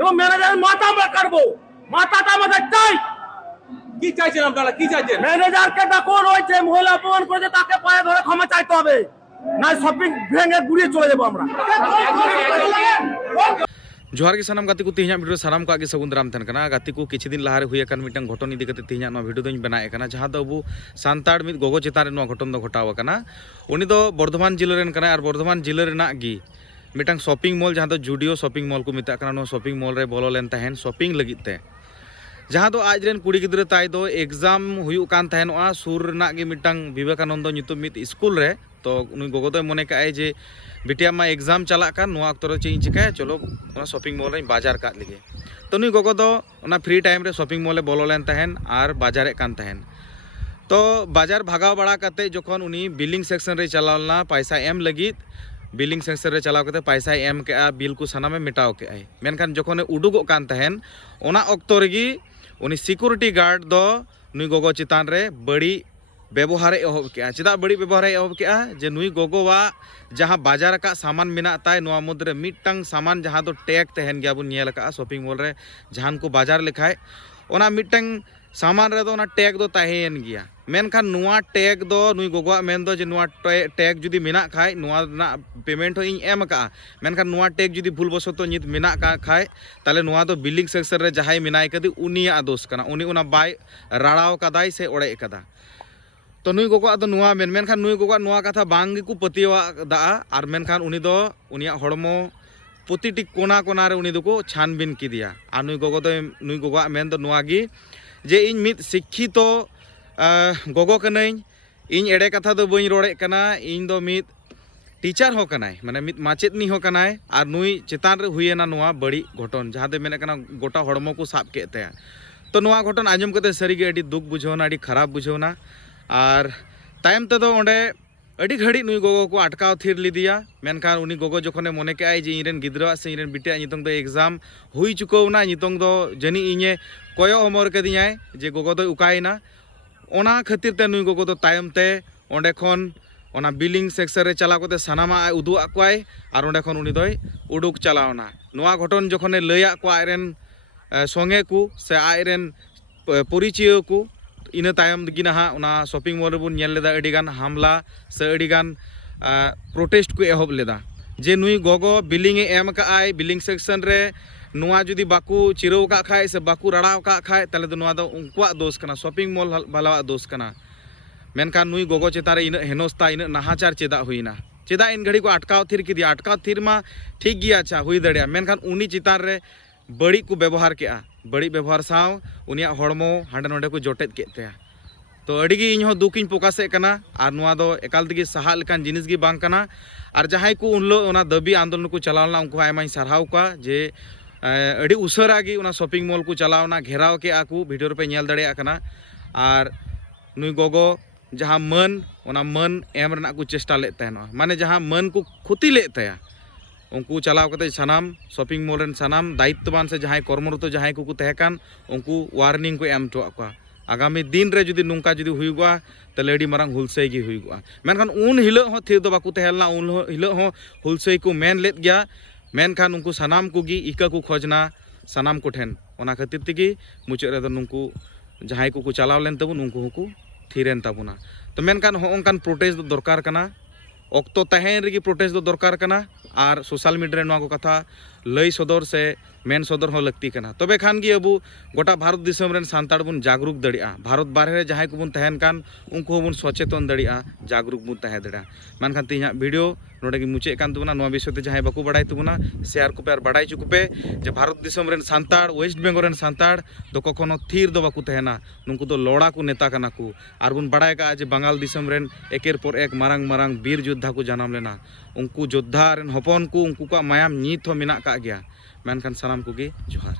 এবং ম্যানেজার মাথা আমরা কাটবো, মাথাটা আমাদের চাই। কি চাইছেন আপনারা, কি চাইছেন? ম্যানেজারকে ডাকুন, ওই যে মহিলা অপমান করেছে তাকে পায়ে ধরে ক্ষমা চাইতে হবে, না শপিং ভেঙে গুড়িয়ে চলে যাবো আমরা। जोहार के सानाम गाती को तीन वीडियो सानाम को आगे सगुन दाराम तहन कना गाती को किछि दिन लाहारे हुई अकान मिटन घटन इदी कते तीन वीडियो दोኝ बनाए कना जहां दो अबु सांताड़ मित गोगो चेतान रे घटन दो घटाव कना। उनी दो बर्धमान जिला रेन कना और बर्धमान जिला रेना गी मिटन शॉपिंग मॉल जहां दो जुडियो शॉपिंग मॉल को मिता कना। नो शॉपिंग मॉल रे बोलो लेन तहन शॉपिंग लगित ते जहां दो आज रेन कुड़ी गिद्रा ताई दो एग्जाम हुयु कान तहनवा सुर रेना गी मिटन विवेकानंद nyutum मित स्कूल रे। तो उनी गोगो दो मने काए जे बिटिया मा एग्जाम चला कान नुआ अक्तो रे चेंज चिकाय चलो ओना शॉपिंग मॉल रे बाजार का लगे। तो नुई गोगो दो ओना फ्री टाइम रे शॉपिंग मॉल बोलो लेन तहन और बाजारे कान तहन। तो बाजार भागाव बड़ा करते जखन उनी बिलिंग सेक्शन रे चलावलना पैसा एम लगित बिलिंग सेक्शन रे चलाव करते पैसा एम के बिल को सनामे मिटाव के आय। मेनखान जखन उडुगो कान तहन ओना अक्तो रेगी उनी सिक्योरिटी गार्ड दो नुई गोगो चितान रे बड़ी व्यवहार एहब के चेदा बड़ी व्यवहार एहब के जे नुई गोगोवा जहाँ बाजार का सामान मेना ताय नुआ मुद्रे मिटंग सामान जहाँ दो टैग तहन गया बुन नेल का शॉपिंग मॉल रे जहान को बाजार लिखाय ओना मिटंग सामान रे दो ओना टैग दो ताहेन गया। मेनखान नुआ टैग दो नुई गोगोवा मेन दो जे नुआ टैग जुदी मेना खाय नुआ ना पेमेंट हो इन एम का। मेनखान नुआ टैग जुदी भूल बसतो नित मेना का खाय ताले नुआ दो बिलिंग सेक्शन रे जहाय मेनाय कदी उनिया दोष कना उनी ओना बाय राड़ाव कदाय से ओड़े कदा। तो नुई गोगो दो नुआ मेनखान नुई गोगो नुआ कथा बांग गे को पतिवा दा और मेनखान उनी दो उनिया हड़मो प्रतिटी कोना कोना रे उनी दो छानबीन किदिया। और नुई गोगो दो नुई गोगो मेन दो नुआ गी जे इन मित शिक्षित गोगो कनाई इन एड़े कथा दो बई रोड़े कना इन दो मित टीचर हो कनाय माने मित माचेतनी हो कनाय। और नुई चेतान रे हुयेना नुआ बड़ी घटन जहां दे मेने कना गोटा हड़मो को साब के ते। तो नुआ घटन आंजम कते सरीगे अडी दुख बुझावना अडी खराब बुझावना। और तायम तेदो ओंडे अडी घड़ी नुई गोगो को अटकाव थीर लिदिया। मेनखान उनी गोगो जखने मने के आय जे इरेन गिद्रा से इरेन बिटिया नितंग दो एग्जाम हुई चुकौना नितंग दो जनी इने कोयो अमर कदियाय जे गोगो दो उकायना ओना खातिर ते नुई गोगो दो तायम ते ओंडे खन ओना बिलिंग सेक्शन रे चला कोते सनामा उदु आक्वाय और ओंडे खन उनी दोय उडुक चलावना। नुआ घटन जखने लया को आयरेन संगे को से आयरेन परिचय को इन तायम दी ना उना शॉपिंग मॉल रे बुन नेल लेदा अडिगान हमला से अडिगान प्रोटेस्ट को एहब लेदा जे नुई गोगो बिलिंग एम का आय बिलिंग सेक्शन रे नुआ जुदी बाकू चिरव का खाय से बाकू रड़ाव का खाय ताले दो नुआ दो उनकुआ दोष कना शॉपिंग मॉल वाला दोष कना। मेनखान नुई गोगो चेतारे इन हेनोस्ता इन नाहाचार चेदा हुईना चेदा इन घड़ी को अटकाव थीर किदिया। अटकाव थीर मा ठीक गिया अच्छा हुई दड़िया मेनखान उनी चितान रे बड़ी को व्यवहार के बड़ी व्यवहार साव उनिया हड़मो हांडे नोडे को जोटेद केते। तो अडिगी इनहो दुखिन पोकासे कना और नुआ दो एकाल दिगी सहा लेकान जिनिस गी बांग कना। और जहां को उनलो ओना दबी आंदोलन को चलावना उनको आयमाई सरहाव का जे अडी उसरा गी ओना शॉपिंग मॉल को चलावना घेराव के आकू वीडियो पे नेल दड़िया कना। और नुई गोगो जहां मन ओना मन एम रना को चेष्टा ले तहनो माने जहां मन को खुती ले तया उनको चलाव कते सानाम शॉपिंग मॉल रेन सानाम दायित्ववान से जहां कर्मरत जहां को तहकान उनको वार्निंग को एम टोआ आगामी दिन रे जुदी नुंका जुदी हुईगुआ तले अडी मारंग हुलसई गी हुईगुआ। मेनखान उन हिलो हो थीर दो बाकू तहलना उन हिलो हो हुलसई को मेन लेत गया। मेनखान उनको सानाम को गी इका को खोजना सानाम को ठेन ओना खातिर तिगी मुचे रे दो नुंकू जहां को चलाव लेन तबुन उनको हुकू थीरेन ताबुना। तो मेनखान हो ओनकान प्रोटेस्ट दो दरकार कना ऑक्तो तहन रेगी प्रोटेस्ट दो दरकार कना। और सोशल मीडिया नुआ को कथा लई सदर से मेन सदर हो लगती कना। तबे खान गी अबु गोटा भारत दिसम रेन सांताड़ बुन जागरूक दड़िया भारत बाहरे जहां को बुन तहन कान उनको बुन सचेतन दड़िया जागरूक बुन तहे दड़ा। मेनखान तीहा वीडियो नोडे गी मुचे कान तबुना नुआ विषय ते जहां बाकू बड़ाई तबुना शेयर को पे और बड़ाई चुक पे जे भारत दिसम रेन सांताड़ वेस्ट बेंगल रेन सांताड़ दो कखनो थीर दो बाकू तहना नुनको दो लोड़ा को नेता कना को। और बुन बड़ाई का जे बंगाल दिसम रेन एकेर पर एक मारंग मारंग वीर योद्धा को जन्म लेना उनको योद्धा रेन हपन को उनको का मायाम नीत हो मेना का गया। मेनखान सानाम को गे जोहार।